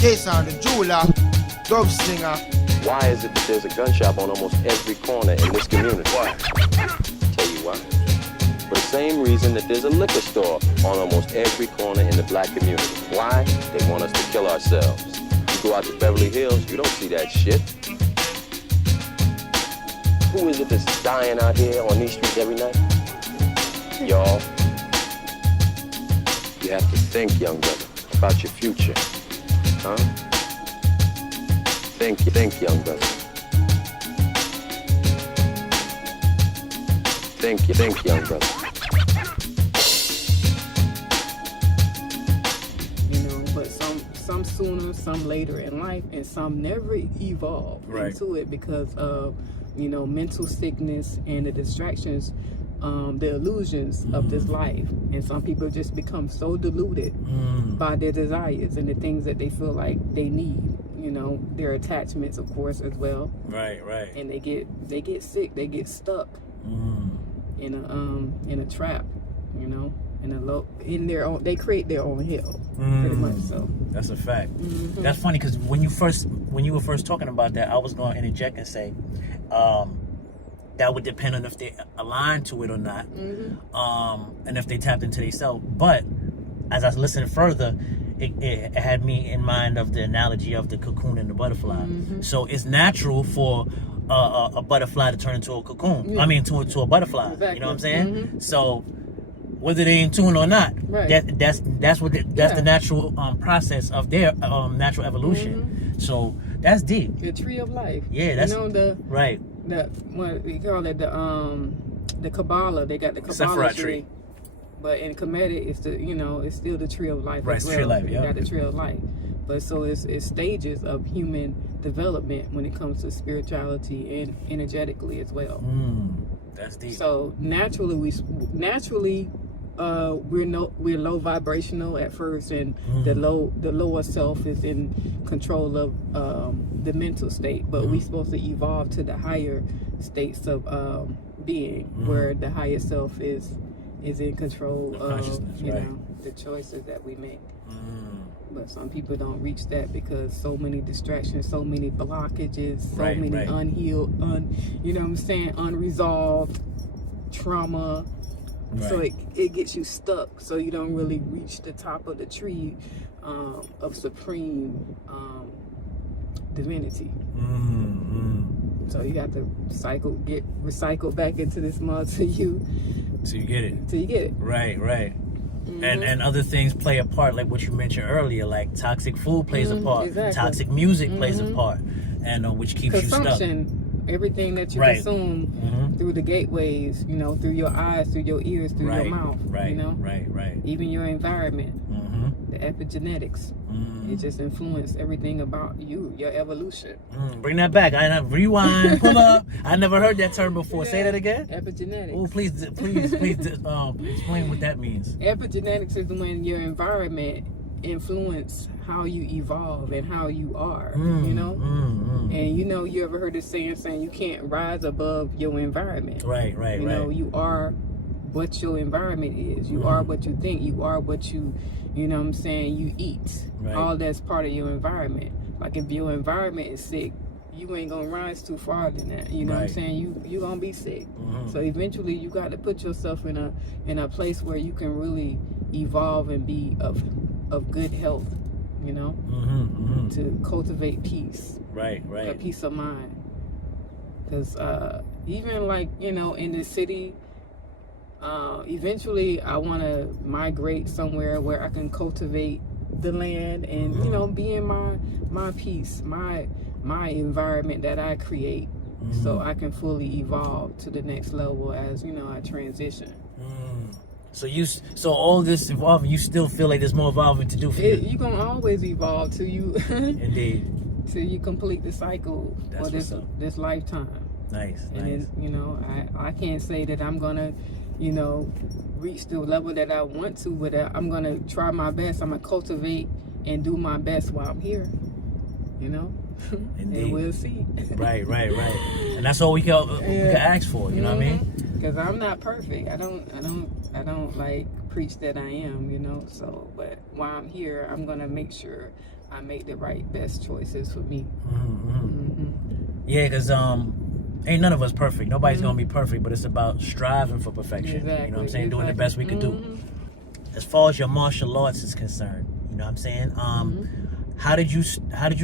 Kasan, the jeweler, dove slinger. Why is it that there's a gun shop on almost every corner in this community? Why? Tell you why. For the same reason that there's a liquor store on almost every corner in the black community. Why? They want us to kill ourselves. You go out to Beverly Hills, you don't see that shit. Who is it that's dying out here on these streets every night? Y'all. You have to think, young brother, about your future. Huh? Think, young brother. Think, young brother. You know, but some sooner, some later in life, and some never evolve into it because of, you know, mental sickness and the distractions, the illusions of this life. And some people just become so deluded by their desires and the things that they feel like they need. You know, their attachments, of course, as well. Right. And they get sick. They get stuck in a trap. You know, in their own. They create their own hell, pretty much. So that's a fact. That's funny because when you were first talking about that, I was going to interject and say that would depend on if they aligned to it or not, and if they tapped into themselves. But as I was listening further, it had me in mind of the analogy of the cocoon and the butterfly. So it's natural for a butterfly to turn into a cocoon. I mean, to a butterfly. Exactly. You know what I'm saying? So whether they in tune or not, that's the natural process of their natural evolution. So that's deep. The tree of life. Yeah, that's, you know, the what we call it, the Kabbalah. They got the Kabbalah tree. But in Kemetic, it's still the tree of life. Right, as well. tree of life, You got the tree of life. But so it's stages of human development when it comes to spirituality and energetically as well. That's deep. So naturally we're low vibrational at first, and the lower self is in control of the mental state. But we're supposed to evolve to the higher states of being, where the higher self is in control of the choices that we make. But some people don't reach that because so many distractions, so many blockages, so many unhealed, you know what I'm saying, unresolved trauma. So it gets you stuck, so you don't really reach the top of the tree of supreme divinity. So you got to get recycled back into this mud till you get it. Right. And other things play a part, like what you mentioned earlier, like toxic food plays a part, exactly. toxic music plays a part, and which keeps you stuck. Everything that you consume through the gateways, you know, through your eyes, through your ears, through your mouth, you know, even your environment, the epigenetics, it just influenced everything about you, your evolution. Bring that back. Rewind, pull up. I never heard that term before. Say that again. Epigenetics. Oh, please, explain what that means. Epigenetics is when your environment influence how you evolve and how you are, you know? And you know, you ever heard this saying you can't rise above your environment. Right. You know, you are what your environment is. You are what you think. You are what you know what I'm saying, you eat. All that's part of your environment. Like if your environment is sick, you ain't gonna rise too far than that. You know what I'm saying? You gonna be sick. So eventually you got to put yourself in a place where you can really evolve and be of good health, you know, to cultivate peace, a peace of mind. Because even like, you know, in the city, eventually I want to migrate somewhere where I can cultivate the land and you know, be in my peace, my environment that I create, so I can fully evolve to the next level as, you know, I transition. So all this evolving, you still feel like there's more evolving to do for you? You're gonna always evolve till you Indeed. till you complete the cycle for this lifetime. Nice. Then, you know, I can't say that I'm gonna, you know, reach the level that I want to, but I'm gonna try my best. I'm gonna cultivate and do my best while I'm here, you know. Indeed. And we'll see. Right. And that's all we can ask for, you know what I mean? Because I'm not perfect. I don't like preach that I am, you know. So, but while I'm here, I'm gonna make sure I make the best choices for me. Yeah, because ain't none of us perfect. Nobody's gonna be perfect, but it's about striving for perfection. Exactly, You know what I'm saying? Doing the best we can do. As far as your martial arts is concerned, you know what I'm saying? How did you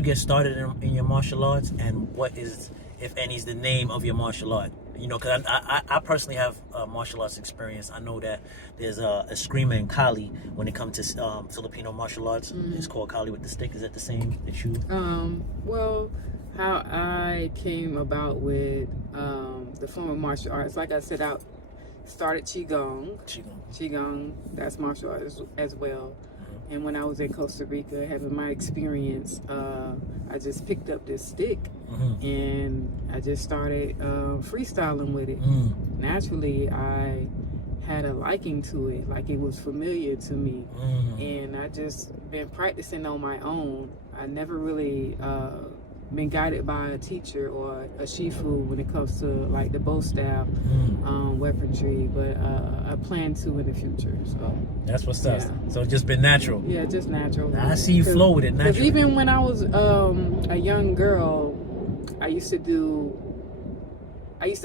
get started in your martial arts, and what is, if any, is the name of your martial art? You know, because I personally have martial arts experience. I know that there's a screamer in Kali when it comes to Filipino martial arts. It's called Kali with the stick. Is that the same that you? Well, how I came about with the form of martial arts, like I said, I started Qigong. That's martial arts as well. And when I was in Costa Rica having my experience, I just picked up this stick and I just started freestyling with it. Naturally, I had a liking to it, like it was familiar to me. And I just been practicing on my own. I never really been guided by a teacher or a shifu when it comes to like the bow staff, weaponry, but I plan to in the future. So that's what's up. So it's just been natural. Yeah, just natural. I see you flow with it naturally. Because even when I was a young girl, I used to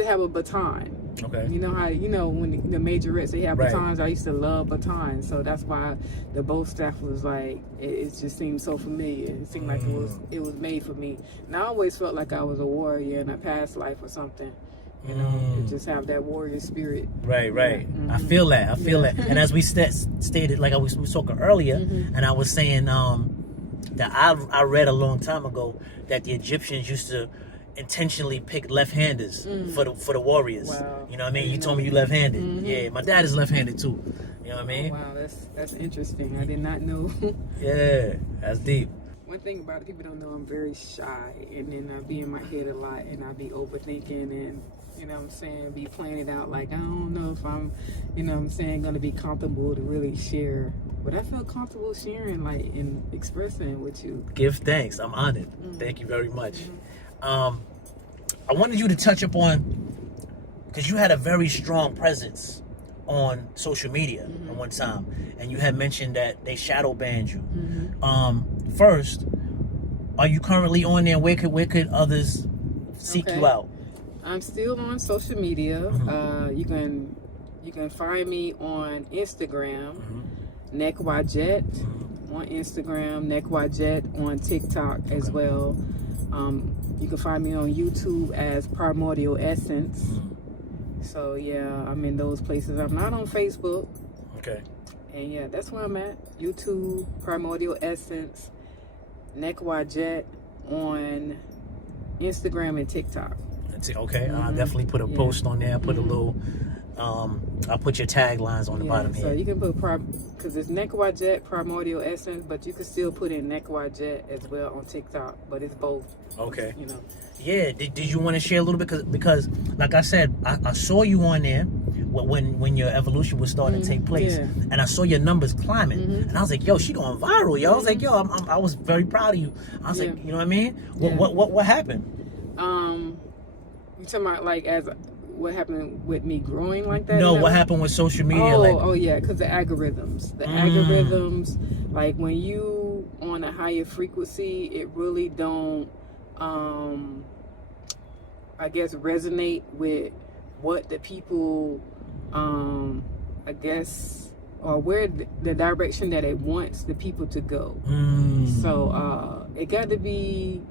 have a baton. Okay. You know how when the majorettes they have batons. I used to love batons, so that's why the bow staff was like it just seemed so familiar. It seemed like it was made for me. And I always felt like I was a warrior in a past life or something. You know, to just have that warrior spirit. Right. I feel that. that. And as we stated, like I was talking earlier, and I was saying that I read a long time ago that the Egyptians used to intentionally pick left-handers for the warriors. Wow. You know what I mean? You told me you left-handed. Yeah, my dad is left-handed too. You know what I mean? Oh, wow, that's interesting. I did not know. Yeah, that's deep. One thing about it, people don't know I'm very shy, and then I be in my head a lot, and I be overthinking, and you know what I'm saying, be planning it out like I don't know if I'm, you know what I'm saying, gonna be comfortable to really share. But I feel comfortable sharing, like, and expressing with you. Give thanks. I'm honored. Thank you very much. I wanted you to touch upon, because you had a very strong presence on social media at one time, and you had mentioned that they shadow banned you. First, are you currently on there? Where could others seek you out? I'm still on social media. You can find me on Instagram, Nekwajet on Instagram, Nekwajet on TikTok as well. You can find me on YouTube as Primordial Essence. So yeah, I'm in those places. I'm not on Facebook. Okay. And yeah, that's where I'm at. YouTube, Primordial Essence, Nekwajet on Instagram and TikTok. Okay, I'll definitely put a post on there. Put a little, I'll put your taglines on the bottom here. So you can put, because it's Nekwajet, Primordial Essence, but you can still put in Nekwajet as well on TikTok, but it's both. Okay. You know. Yeah, did you want to share a little bit? Because like I said, I saw you on there when your evolution was starting to take place, and I saw your numbers climbing, and I was like, yo, she going viral, yo. I was like, yo, I was very proud of you. I was like, you know what I mean? What happened? You talking about like as what happened with me growing like that? No, what happened with social media? Oh yeah, because the algorithms. The algorithms, like when you on a higher frequency, it really don't, I guess, resonate with what the people, I guess, or where the direction that it wants the people to go. So it got to be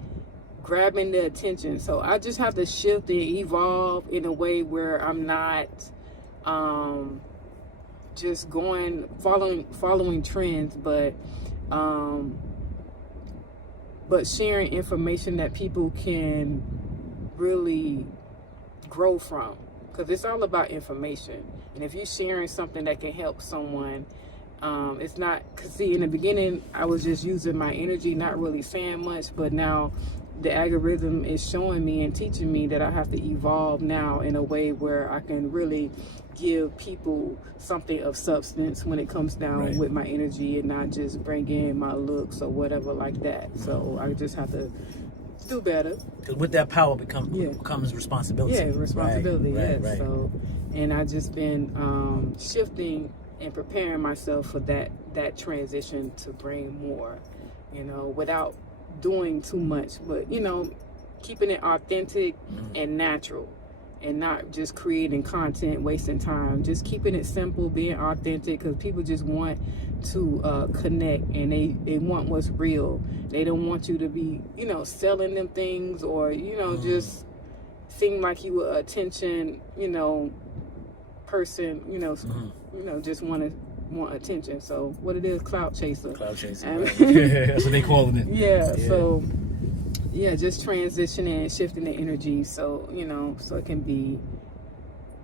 grabbing the attention. So I just have to shift and evolve in a way where I'm not just following trends, but sharing information that people can really grow from, because it's all about information. And if you're sharing something that can help someone, it's not, because see, in the beginning I was just using my energy, not really saying much, but now the algorithm is showing me and teaching me that I have to evolve now in a way where I can really give people something of substance when it comes down with my energy, and not just bring in my looks or whatever like that. So I just have to do better. Because with that power becomes responsibility. Yeah, responsibility. Right. So, and I just been shifting and preparing myself for that transition to bring more, you know, without doing too much, but, you know, keeping it authentic and natural, and not just creating content, wasting time, just keeping it simple, being authentic, because people just want to connect, and they want what's real. They don't want you to be, you know, selling them things, or, you know, just seem like you an attention, you know, person, you know, you know, just want attention. So what it is, clout chaser. Cloud chasing. Right. That's what they calling it. Yeah. So yeah, just transitioning, shifting the energy, so, you know, so it can be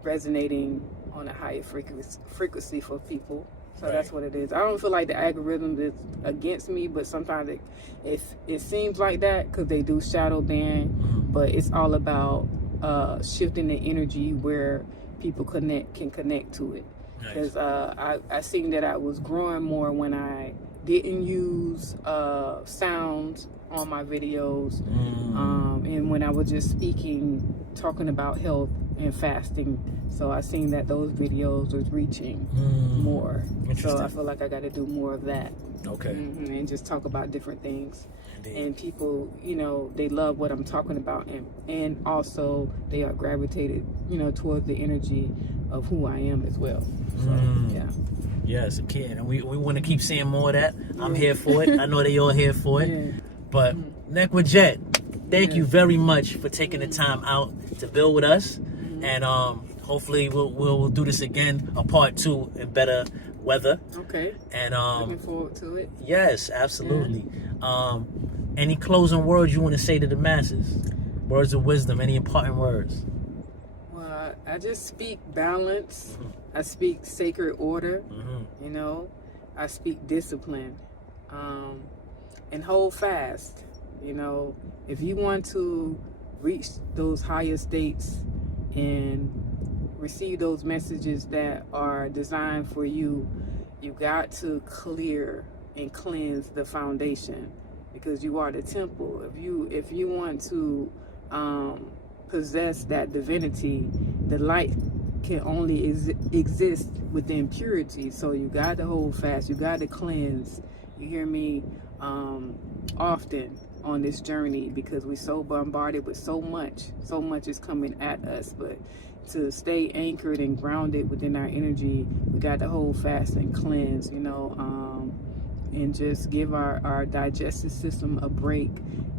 resonating on a higher frequency for people. So that's what it is. I don't feel like the algorithm is against me, but sometimes it seems like that, because they do shadow ban, but it's all about shifting the energy where people can connect to it. Because I seen that I was growing more when I didn't use sounds on my videos, and when I was just talking about health and fasting. So I seen that those videos was reaching more. So I feel like I got to do more of that. Okay. And just talk about different things. And people, you know, they love what I'm talking about, and also they are gravitated, you know, towards the energy of who I am as well. So, yeah. Yes, a kid, and we want to keep seeing more of that. I'm here for it. I know they all here for it. Yeah. But Nekwa Jet, thank you very much for taking the time out to build with us, and hopefully we'll do this again, a part 2 in better weather. Okay. And looking forward to it. Yes, absolutely. Any closing words you want to say to the masses? Words of wisdom, any important words? Well, I just speak balance. I speak sacred order. You know, I speak discipline, and hold fast. You know, if you want to reach those higher states and receive those messages that are designed for you, you got to clear and cleanse the foundation, because you are the temple. If you want to possess that divinity, the light can only exist within purity. So you got to hold fast. You got to cleanse. You hear me? Often on this journey, because we're so bombarded with so much is coming at us. But to stay anchored and grounded within our energy, we got to hold fast and cleanse, you know, and just give our digestive system a break,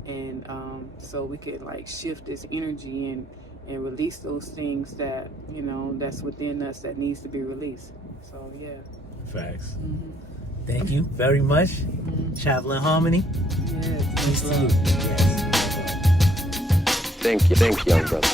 and so we can like shift this energy and release those things that, you know, that's within us that needs to be released. So yeah. Facts. Thank you very much. Traveling Harmony. Yes. Peace to you. Yes. Thank you, young brother.